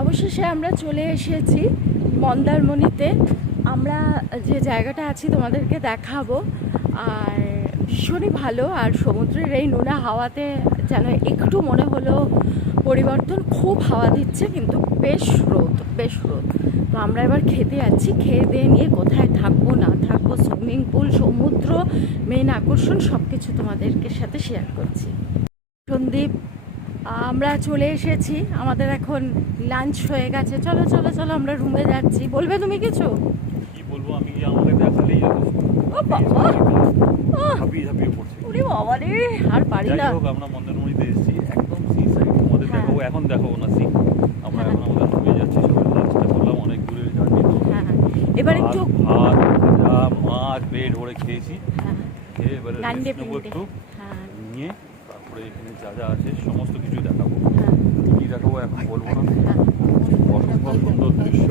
অবশেষে আমরা চলে এসেছি মন্দারমণিতে। আমরা যে জায়গাটা আছি তোমাদেরকে দেখাবো। আর ভীষণই ভালো, আর সমুদ্রের এই নোনা হাওয়াতে যেন একটু মনে হলো পরিবর্তন। খুব হাওয়া দিচ্ছে কিন্তু বেশ রোদ, বেশ রোদ। তো আমরা এবার খেতে যাচ্ছি, খেয়ে দিয়ে নিয়ে কোথায় থাকবো না থাকবো, সুইমিং পুল, সমুদ্র, মেন আকর্ষণ সব কিছু তোমাদেরকে সাথে শেয়ার করছি। সন্দীপ, আমরা চলে এসেছি, আমাদের এখন লাঞ্চ হয়ে গেছে। চলো চলো চলো, আমরা রুমে যাচ্ছি। বলবে তুমি কিছু? কি বলবো, আমি আমাকে দেখালেই ও বাবা, ঝাঁপিয়ে ঝাঁপিয়ে পড়ছে। ওরে বাবা রে, আর পারি না। যাই হোক, আমরা মন্দারমণিতে এসেছি, একদম সি সাইড। তোমাদের হ্যাঁ। দেখাবো, এখন দেখাবো না সি। আমরা হ্যাঁ। এখন আমাদের রুমে যাচ্ছি, সবাই লাঞ্চটা করলাম, অনেক দূরের জার্নি। হ্যাঁ, এবার একটু ভাত, ভাজা, মাছ, পেট ভরে খেয়েছি। হ্যাঁ, খেয়ে এবারে ডান্ডে রেস্ট নেবো পিন্ডে। একটু, হ্যাঁ, নিয়ে তারপরে এখানে যা যা আছে সমস্ত কিছু দেখাবো। হ্যাঁ, কী দেখাবো এখন বলবো না, হ্যাঁ। অসম্ভব সুন্দর দৃশ্য।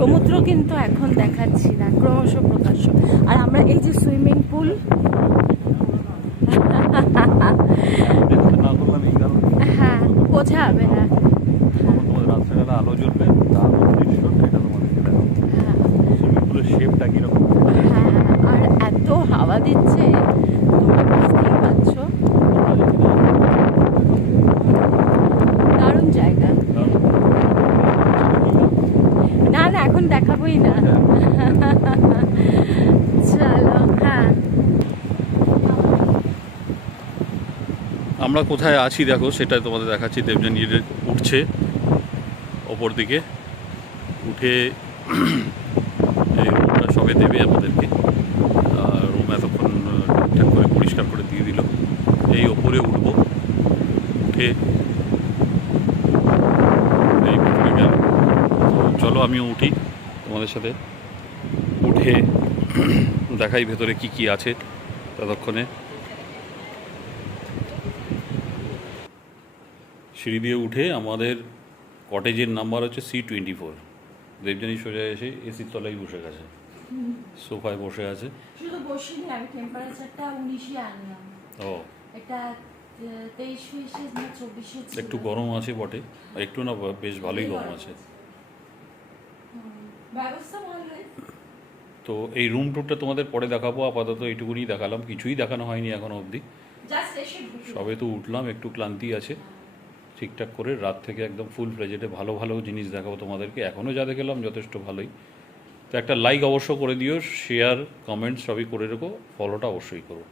সমুদ্র কিন্তু এখন দেখাচ্ছি না, ক্রমশ প্রকাশ্য। আর আমরা এই যে সুইমিং পুল, দেখতে না করলাম এই কারণে, হ্যাঁ, বোঝা হবে না। তখন তোমাদের রাত্রেবেলা আলো জ্বলবে, দারুণ দৃশ্য, সেটা তোমাদেরকে দেখাবো। হ্যাঁ, সুইমিং পুলের শেপটা কীরকম। হ্যাঁ, আর এত হাওয়া দিচ্ছে, তোমরা বুঝতেই পারছো। দারুণ জায়গা। না না, এখন দেখাবোই না। চলো। হ্যাঁ, আমরা কোথায় আছি দেখো, সেটা তোমাদের দেখাচ্ছি। দেবযানী উঠছে ওপর দিকে, উঠে এই রুমটা সবে দেবে আমাদেরকে। রুম এতক্ষণ ঠিকঠাক করে পরিষ্কার করে দিয়ে দিল। এই ওপরে উঠবো, উঠে এই ভিতরে গেল। চলো আমিও উঠি তোমাদের সাথে, উঠে দেখাই ভেতরে কি কি আছে ততক্ষণে। সিঁড়ি দিয়ে উঠে আমাদের কটেজের নাম্বার হচ্ছে C24। দেবযানী সোজা এসে এসির তলায় বসে গেছে, সোফায় বসে আছে। শুধু বসিনি, আমি টেম্পারেচারটা 19-ই আনলাম। ও, এটা 23 না 24 একটু গরম আছে বটে, একটু না, বেশ ভালোই গরম আছে। ব্যবস্থা ভালোই। তো এই রুম টুরটা তোমাদের পরে দেখাবো, আপাতত এইটুকুনি দেখালাম, কিছুই দেখানো হয়নি এখনো অবধি। জাস্ট এসে ঢুকলাম। সবে তো উঠলাম, একটু ক্লান্তি আছে। ঠিকঠাক করে রাত থেকে একদম ফুল ফ্লেজেডে ভালো ভালো জিনিস দেখাবো তোমাদেরকে। এখনও যা দেখলাম যথেষ্ট ভালোই। তো একটা লাইক অবশ্য করে দিও, শেয়ার, কমেন্টস সবই করে রেখো, ফলোটা অবশ্যই করো।